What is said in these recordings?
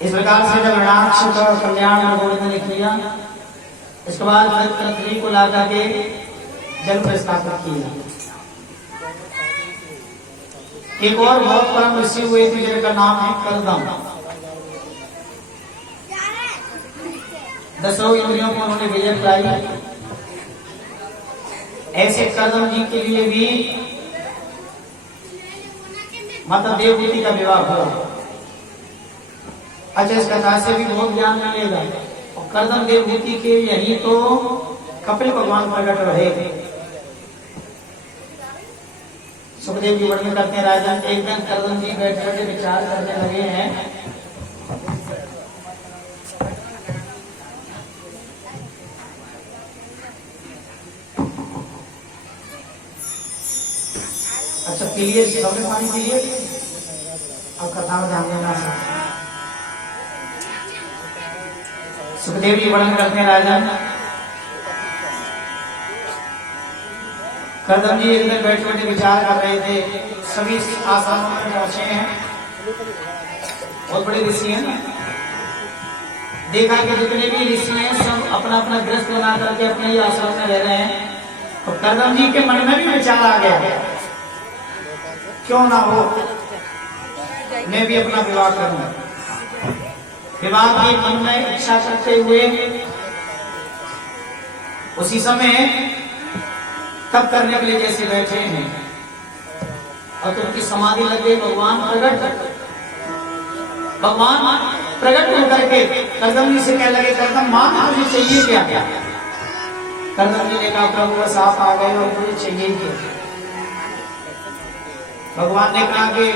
इस प्रकार से जब ऋणाक्ष का कल्याण गोविंद ने किया, इसके बाद फिर पृथ्वी को ला करके जल पर स्थापित किया। एक और बहुत परम ऋषि हुए थे जिनका नाम है कर्दम। 10 इंद्रियों को उन्होंने विजय कराई। ऐसे कर्दम जी के लिए भी माता देवहूति का विवाह हुआ। अच्छा, इस कथा से भी बहुत ज्ञान मिलेगा। और कर्दम देवहूति के यही तो कपिल भगवान प्रकट रहे थे। सुखदेव जी वर्णन करते हैं, राजन एक दिन कर्दम जी बैठ बैठे विचार करने लगे हैं। अच्छा, पीलिए सबने पानी पीलिए। अब कथा में ध्यान देना है। सुखदेव जी वर्णन करते हैं, राजन कर्दम जी एक दिन बैठे बैठे विचार कर रहे थे। सभी आश्रमों में पहुंचे हैं, बहुत बड़े ऋषि हैं ना। देखा कि जितने भी ऋषि हैं सब अपना अपना गृहस्थ बना करके अपने ही आश्रम में रह रहे हैं। तो कर्दम जी के मन में भी विचार आ गया, क्यों ना हो मैं भी अपना विवाह करूं। विवाह की मन में इच्छा करते हुए उसी समय तब करने के लिए जैसे बैठे हैं और तो उनकी समाधि लग गई। भगवान प्रकट होकर के कर्दम जी से कहने लगे, कर्दम मां मुझे चाहिए क्या? कर्दम जी ने कहा, प्रभु बस आप आ गए और मुझे चाहिए क्या? भगवान ने कहा कि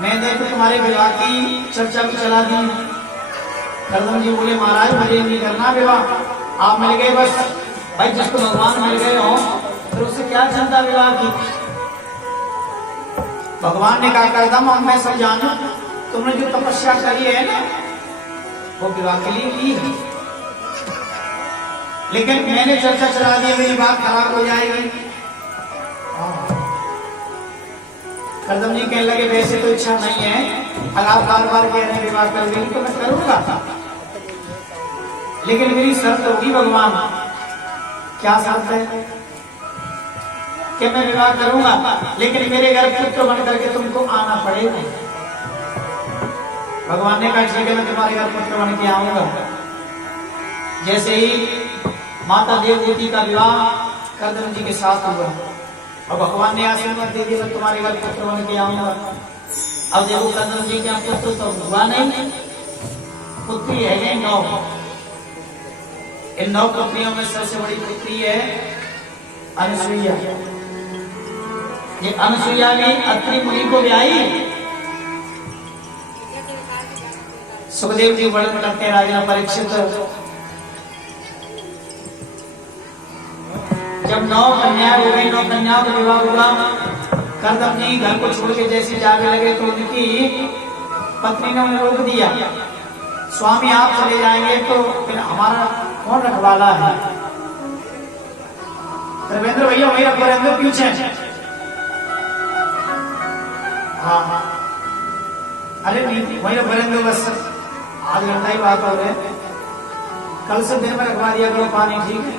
मैंने तो तुम्हारे विवाह की चर्चा भी चला दी। कर्दम जी बोले, महाराज मुझे नहीं करना विवाह, आप मिल गए बस। भाई जिसको भगवान मिल गए हो तो उससे क्या चिंता विवाह की। भगवान ने कहा, कर्दम अब मैं सब जानू, तुमने जो तपस्या करी है ना वो विवाह के लिए की है, लेकिन मैंने चर्चा चला दी, मेरी बात खराब हो जाएगी। कर्दम जी कहने लगे, वैसे तो इच्छा नहीं है, अगर आप बार बार कह रहे हैं विवाह कर देंगे तो मैं करूंगा, लेकिन मेरी शर्त होगी। भगवान क्या शर्त है? कि मैं विवाह करूंगा लेकिन मेरे घर पुत्र बन करके तुमको आना पड़ेगा। भगवान ने कहा, ठीक है मैं तुम्हारे घर पुत्र बन के आऊंगा। जैसे ही माता देवहूति का विवाह कर्दम जी के साथ हुआ और भगवान ने आशीर्वाद दे दिया, मैं तुम्हारे घर पुत्र बन के आऊंगा। अब देखो कर्दम जी के पुत्र तो हुआ नहीं, पुत्री है 9। इन 9 पुत्रियों में सबसे बड़ी पुत्री है अनुसुईया। ये अनुसुईया ने अत्रि मुनि को ब्याही। सुखदेव जी वर्णन करते हैं, राजा परीक्षित जब 9 कन्याएं हो गई, 9 कन्याओं का विवाह हुआ, कर्दम जी घर को छोड़ के जैसे जाने लगे तो उनकी पत्नी ने उन्हें रोक दिया, स्वामी आप चले जाएंगे तो फिर हमारा कौन रखवाला है? धर्मेंद्र भैया वही रखवा रहेंगे पीछे। हाँ अरे नहीं वही रखवा रहेंगे, बस आध घंटा ही बात हो रहे, कल से दिन में रखवा दिया करो पानी, ठीक है?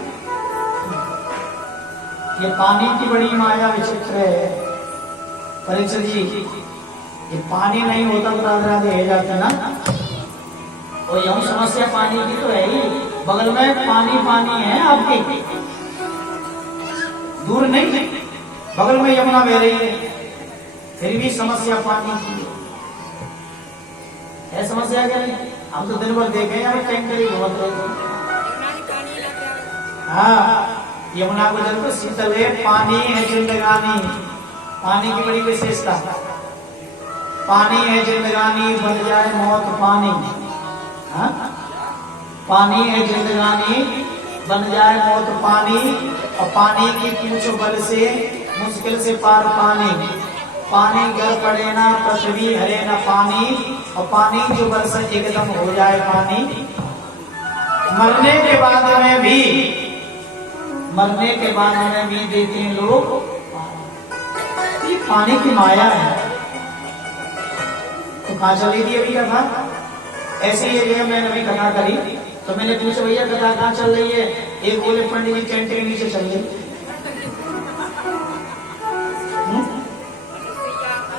ये पानी की बड़ी माया विचित्र है परीक्षित जी। ये पानी नहीं होता तो राधे राधे हो जाता ना। और यही समस्या पानी की तो है ही, बगल में पानी पानी है आपके, दूर नहीं, बगल में यमुना बह रही है, फिर भी समस्या पानी की है। समस्या क्या नहीं, हम तो दिन भर देखे हैं टैंकर ही बहुत लोग। हाँ, यमुना को जल तो शीतल है, पानी है जिंदगानी। पानी की बड़ी विशेषता, पानी है जिंदगानी, बन जाए मौत पानी। हाँ? पानी है जिंदगानी, बन जाए मौत पानी। और पानी की पूछ बल से मुश्किल से पार पानी। पानी गर पड़े ना पृथ्वी हरे ना पानी, और पानी जो बरस एकदम हो जाए पानी। मरने के बाद में भी देते हैं लोग। ये पानी की माया है। कहाँ चली थी अभी कथा? ऐसे ही एरिया मैंने अभी कथा करी तो मैंने पूछा भैया कथा कहाँ चल रही है? एक बोले पंडित जी टेंट के नीचे चल रही।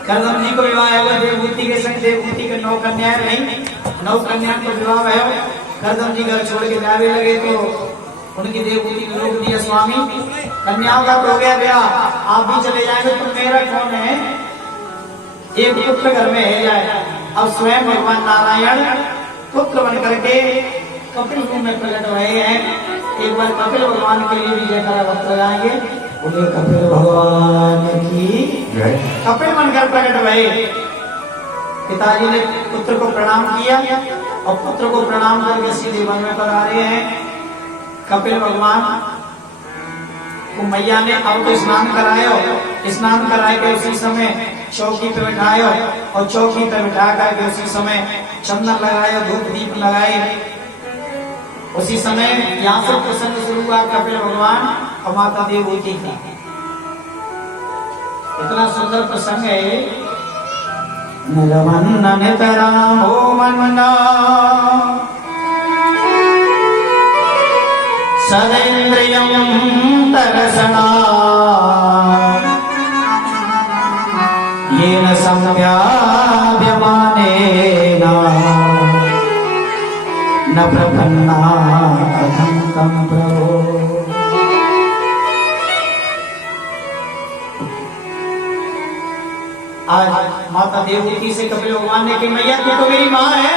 करदम जी को विवाह हुआ देवभूति के संग, देवभूति के 9 कन्याएं नहीं, 9 कन्या को विवाह है। करदम जी घर छोड़ के जाने लगे तो उनकी देवभूति को रोक दिया, स्वामी कन्याओं का हो गया ब्याह, आप भी चले जाएंगे तो मेरा कौन है? एक पुत्र घर में है जाए। अब स्वयं भगवान नारायण पुत्र बन करके कपिल रूप में प्रकट हुए हैं। एक बार कपिल भगवान के लिए भी जयकारा वक्त लगाएंगे, बोले कपिल भगवान की। कपिल बनकर प्रकट हुए। पिताजी ने पुत्र को प्रणाम किया और पुत्र को प्रणाम करके सीधे वन में पधारे हैं। कपिल भगवान को मैया ने अब तो स्नान करायो, स्नान कराए के उसी समय चौकी पे बिठायो और चौकी पे बिठा करके उसी समय चंदन लगाए, धूप दीप लगाए। उसी समय यहाँ से प्रसंग शुरू हुआ कपिल भगवान और माता देवभूति का। इतना सुंदर प्रसंग है। नलवन्न तरा हो मन्ना सदेन्द्रियं तरसना येन संव्याप्यमानेन न प्रपन्ना कथं तं प्रभो। आज माता देवभूति से कपिल भगवान ने कि मैया तू तो मेरी माँ है।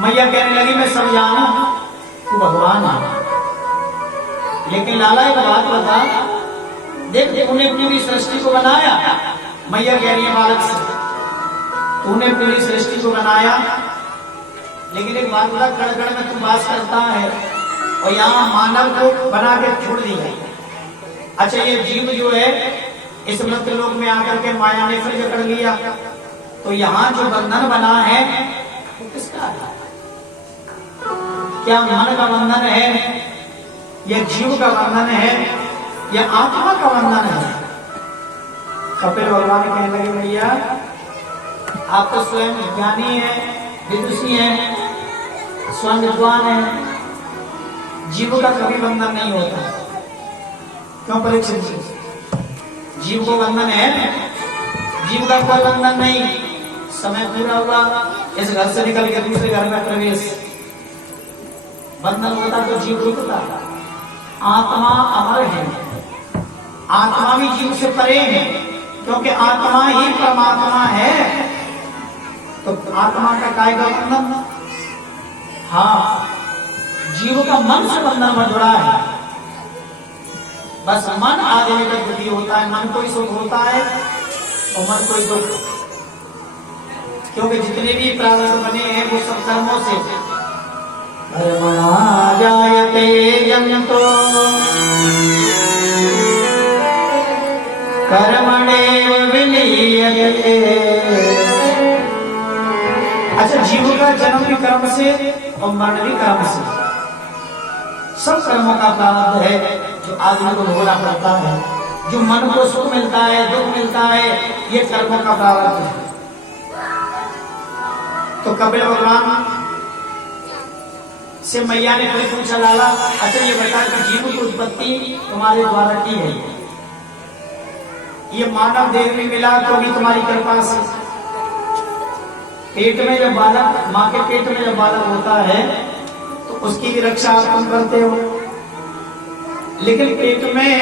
मैया कहने लगी मैं सब जानू तू भगवान है, लेकिन लाला एक बात बता, देख तूने पूरी सृष्टि को बनाया। मैया कह रही है बालक से, तूने पूरी सृष्टि को बनाया, लेकिन एक बात बता, कण-कण में तू वास करता है और यहाँ मानव को बना के छोड़ दिया। अच्छा ये जीव जो है इस मृत्यु लोक में आकर के माया ने फिर जकड़ लिया, तो यहाँ जो बंधन बना है वो किसका है? क्या मन का बंधन है या जीव का बंधन है या आत्मा का बंधन है? कपिल भगवान कहने लगे भैया आप तो स्वयं ज्ञानी है, विदुषी है, स्वयं विद्वान है, जीव का कभी बंधन नहीं होता। क्यों परीक्षित जी? जीव को बंधन है? जीव का कोई बंधन नहीं। समय पूरा हुआ, इस घर से निकल के दूसरे घर में प्रवेश, बंधन होता तो जीव रुकता। आत्मा अमर है, आत्मा भी जीव से परे है, क्योंकि आत्मा ही परमात्मा है। तो आत्मा का काय का बंधन? हाँ, जीव का मन से बंधन जुड़ा है। बस मन आदमी का दुखी होता है, मन कोई सुख होता है और मन कोई दुख, क्योंकि जितने भी प्रारब्ध बने हैं वो सब कर्मों से। कर्मणा जायते जन्तो कर्मणेव विलीयते। अच्छा जीव का जन्म भी कर्म से और मरण भी कर्म से। सब कर्मों का प्रारब्ध है जो आदमी को भोगना पड़ता है। जो मन को सुख मिलता है, दुख मिलता है, ये कर्मों का प्रारब्ध है। तो कपिल भगवान से मैया ने फिर पूछा लाला अच्छा ये बता कि जीव की उत्पत्ति तुम्हारे द्वारा की है, ये मानव देह में मिला तो भी तुम्हारी कृपा से। पेट में जब बालक, माँ के पेट में जब बालक होता है तो उसकी भी रक्षा आप तुम करते हो, लेकिन पेट में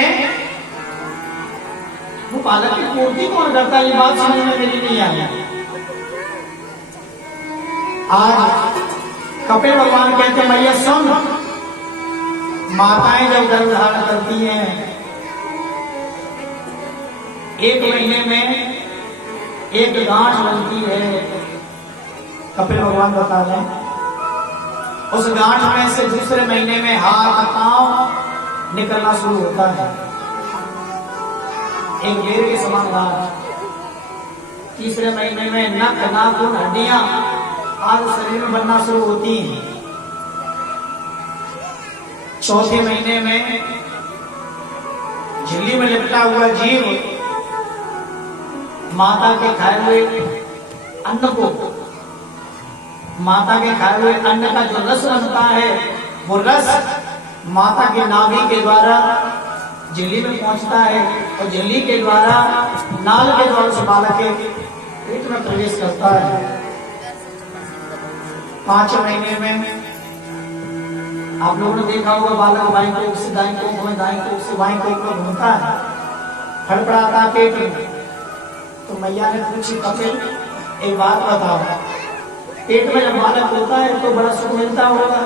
वो बालक की पूर्ति कौन करता है? ये बात समझ में मेरी नहीं आई। आज कपिल भगवान कहते मैया सुन, माताएं जब गर्भ धारण करती हैं 1 महीने में एक गांठ बनती है। कपिल भगवान बता रहे उस गांठ में से दूसरे महीने में हाथ पांव निकलना शुरू होता है, एक बेर के समान गांठ। तीसरे महीने में नख, नाखून, हड्डियां आदि शरीर में बनना शुरू होती हैं। चौथे महीने में झिल्ली में लिपटा हुआ जीव माता के खाए हुए अन्न को, माता के खाए हुए अन्न का जो रस बनता है वो रस माता के नाभि के द्वारा झिल्ली में पहुंचता है और झिल्ली के द्वारा नाल के द्वारा उस बालक के पेट में प्रवेश करता है। 5 महीने में आप लोगों ने देखा होगा बालक बाईं कोख से दाईं कोख में, दाईं कोख से बाईं कोख में घूमता है, फड़फड़ाता है पेट में। तो मैया ने पूछी कपिल एक बात बताओ, पेट में जब बालक होता है तो बड़ा सुख मिलता होगा,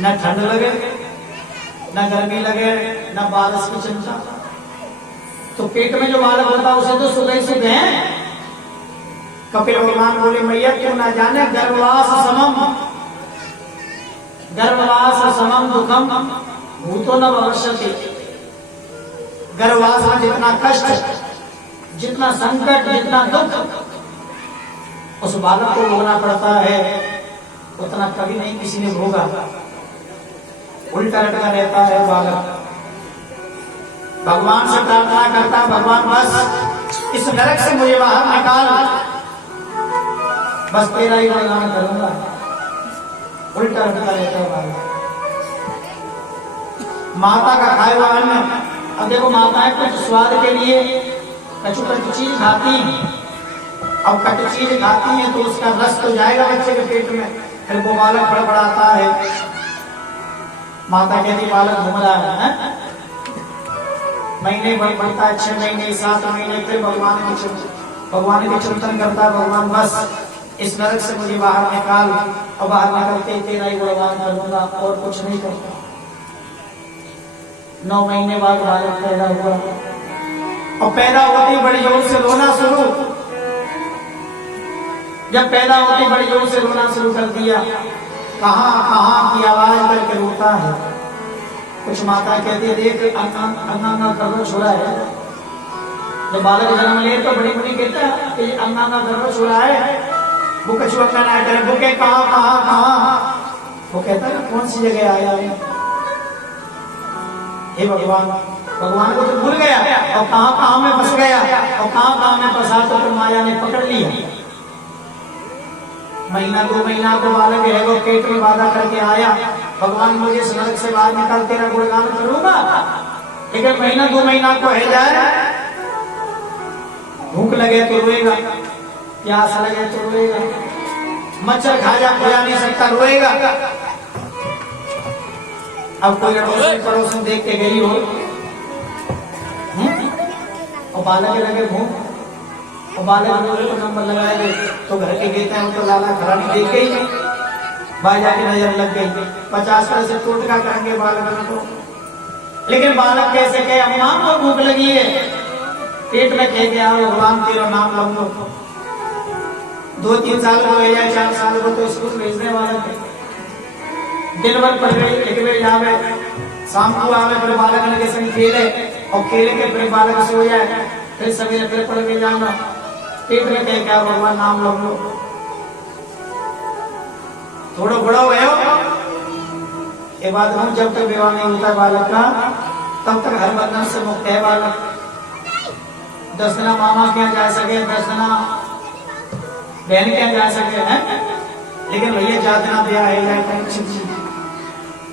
न ठंड लगे न गर्मी लगे न बारिश की चिंता, तो पेट में जो बालक होता है उसे तो सुख ही सुख है। कपिल भगवान बोले मैया क्यों ना जाने, गर्भवास समम दुखम भूतो न भविष्यति। गर्भवास में जितना कष्ट, जितना संकट, जितना दुख उस बालक को भोगना पड़ता है उतना कभी नहीं किसी ने भोगा। उल्टा लटका रहता है बालक, भगवान से प्रार्थना करता भगवान बस इस नरक से मुझे बाहर निकाल, बस तेरा ही गुणगान करूंगा। उल्टा लटका रहता है बालक। माता का खाए हुआ अन्न, अब देखो माताएं कुछ स्वाद के लिए कछु कछु चीज खाती हैं, अब कटु चीज खाती हैं तो उसका रस तो जाएगा बच्चे के पेट में, फिर वो बालक फड़फड़ाता है। माता कहती बालक घूम रहा है, महीने भर बढ़ता है, 6 महीने 7 महीने, फिर भगवान के चिंतन करता है भगवान बस इस नरक से मुझे बाहर निकाल, और बाहर निकलते तेरा ही गुणगान करूंगा और कुछ नहीं करता। 9 महीने बाद बालक पैदा हुआ और पैदा होती बड़ी जोर से रोना शुरू। जब पैदा होती बड़ी जोर से रोना शुरू कर दिया, कहां कहां की आवाज करके रोता है। कुछ माता कहती है देख अन्ना गर्भ छोड़ा है, जब बालक जन्म ले तो बड़ी बड़ी कहता है कि अन्ना गर्भ छोड़ा है, वो कछु अपना ना करे, वो कहे कहां कहां कहां, वो कहता है कौन सी जगह आया है। हे भगवान, भगवान को तो भूल गया और कहां कहां में फंस गया, और कहां कहां में फंसा तो फिर माया ने पकड़ लिया। महीना 2 महीना को बालक है वो पेट में बाधा करके आया, भगवान मुझे इस नरक से बाहर निकाल तेरा गुणगान करूंगा। लेकिन महीना 2 महीना को है जाए, भूख लगे तो रोएगा, प्यास लगे तो रोएगा, मच्छर खा नहीं सकता रोएगा। अब कोई पड़ोसन देख के गई हो और बालक लगे भूख, और बालक बोले तो नंबर लगाए गए तो घर के कहते हैं वो तो लाला खरानी देख गई, भाई जाके नजर लग गई, 50 पैसे टोटका करेंगे बालक को। लेकिन बालक कैसे कहे अम्मा को भूख लगी है, पेट में कह के आओ भगवान तेरा नाम लग लो। 2-3 साल को या 4 साल को तो स्कूल भेजने वाले थे, दिन भर पढ़ गई, एक बेर जावे, शाम को आवे, फिर बालक के संग खेले और खेले के फिर बालक सो जाए, फिर सवेरे फिर पढ़ के जाना, पेट में कह क्या भगवान नाम लग लो। थोड़ा बड़ा हुए ये बात हम जब तक विवाह नहीं होता बालक का तब तक हर बंधन से मुक्त है बालक। 10 दिना मामा क्या जा सके, 10 दिना बहन क्या जा सके हैं, लेकिन भैया जातना ब्याह है जाए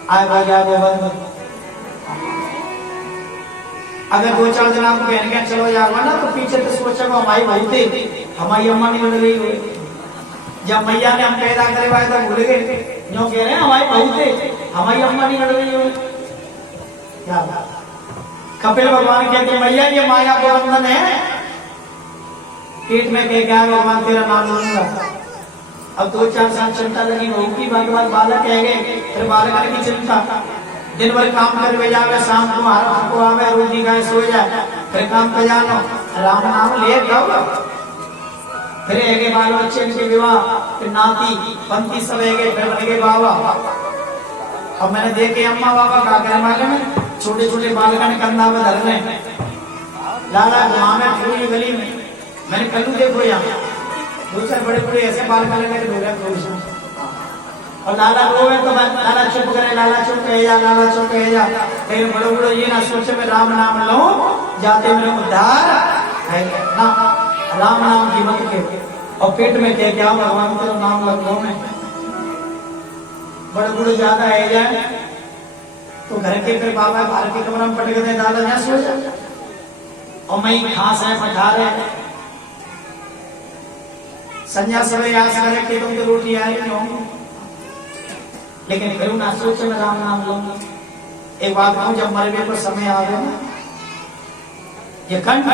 आए भाग्या वो बंद। अगर 2-4 दिन आपको बहन क्या चलो जाएगा ना तो पीछे तो सोचेगा हमारी भाई थे, हमारी अम्मा नहीं मिल गई हुई, जब मैया ने हम पैदा करे भाई तो भूल गए, जो कह रहे हैं हमारे बहू थे, हमारी अम्मा नहीं मिल गई हुई। क्या कपिल भगवान कहते मैया ये माया को बंधन है, पेट में कह क्या भगवान तेरा नाम लूंगा। अब 2-4 साल चिंता लगी बहू की, भगवान बालक कह गए, फिर बालक की चिंता, दिन भर काम करके जावे, शाम को आराम को आवे, रोटी खाए सो जाए, फिर काम पे जानो, राम नाम ले जाओ, फिर एक बाल बच्चे इनके विवाह, फिर नाती पंती सब एक फिर बन गए बाबा। अब मैंने देखे अम्मा बाबा का करे मालूम है, छोटे छोटे बालका ने कंधा में धर रहे, लाला वहां में पूरी गली में मैंने कल देखो यहाँ 2-4 बड़े बड़े ऐसे बालका लेने के धोरे, और लाला रोवे तो लाला चुप करे, लाला चुप कहे जा, लाला चुप कहे जा। लेकिन बड़ो बड़ो ये ना सोचे मैं राम नाम लूं जाते मेरे उद्धार है ना, राम नाम की मत के और पेट में कह क्या भगवान तेरा नाम लगो में बड़े बूढ़े ज्यादा है जाए तो घर के फिर बाबा बाहर के कमरा में पट गए दादा यहाँ सो जाए और मैं खास है पठार है संध्या समय याद करे कि तुम तो रोटी आए क्यों लेकिन फिर ना सोचे मैं राम नाम लूंगा। एक बात कहूं जब मरने को समय आ गया ना ये कंठ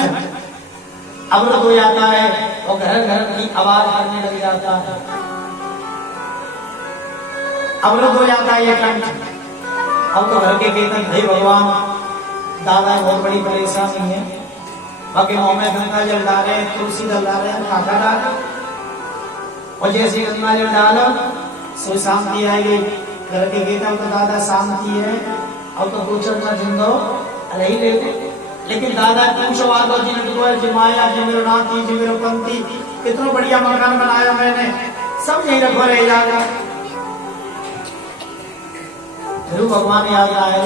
अवरुद्ध हो जाता है और घर घर की आवाज करने लग जाता है अवरुद्ध हो जाता है ये कंठ। अब तो घर के कीर्तन हे भगवान दादा बहुत बड़ी परेशानी है बाकी मुंह में गंगा जल डाले तुलसी जल डाले काका डाले और जैसे गंगा जल डालो सो शांति आएगी। घर के कीर्तन तो दादा शांति है अब तो दो चरना जिंदो रही ले लेकिन दादा पूछो आदो जी ने जी माया जी मेरो नाती जी मेरो पंथी कितना बढ़िया मकान बनाया मैंने सब यही रखो रह जाएगा। फिर भगवान याद आए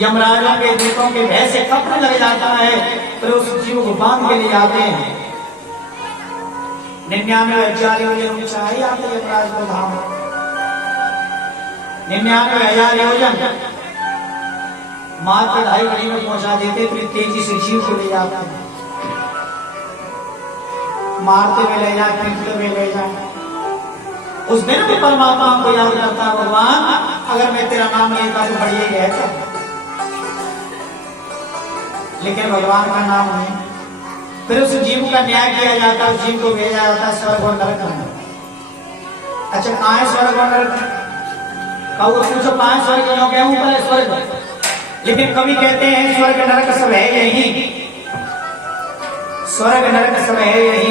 यमराजा के दूतों के भय से कपड़ा लग जाता है फिर उस जीव को बांध के ले जाते हैं 99,000 योजन ऊंचाई आते यमराज को धाम 99,000 योजन मात्र 2.5 घड़ी में पहुंचा देते फिर तेजी से जीव को ले जाते हैं मारते हुए ले जाए पीटते हुए ले जाए। उस दिन भी परमात्मा को याद करता है भगवान अगर मैं तेरा नाम लेता तो बढ़िया रहता लेकिन भगवान का नाम नहीं। फिर उस जीव का न्याय किया जाता है उस जीव को भेजा जाता है स्वर्ग और नरक में। अच्छा कहाँ है स्वर्ग और नरक कहो पूछो कहाँ है स्वर्ग क्यों क्या ऊपर है स्वर्ग लेकिन कवि कहते हैं स्वर्ग नरक सब है यही स्वर्ग नरक सब है यही